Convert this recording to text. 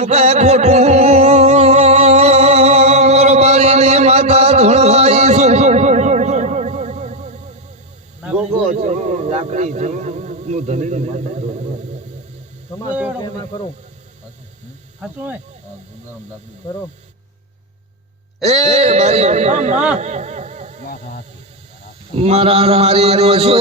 હું કે ખોટું મોરબારીની માતા ધોળવાઈ છું ગોગો છો લાકડી છો હું ધણીની માતા ધોળવાઈ તમારો કરો હાચું હે કરો એ મારી મારા મારી રો છો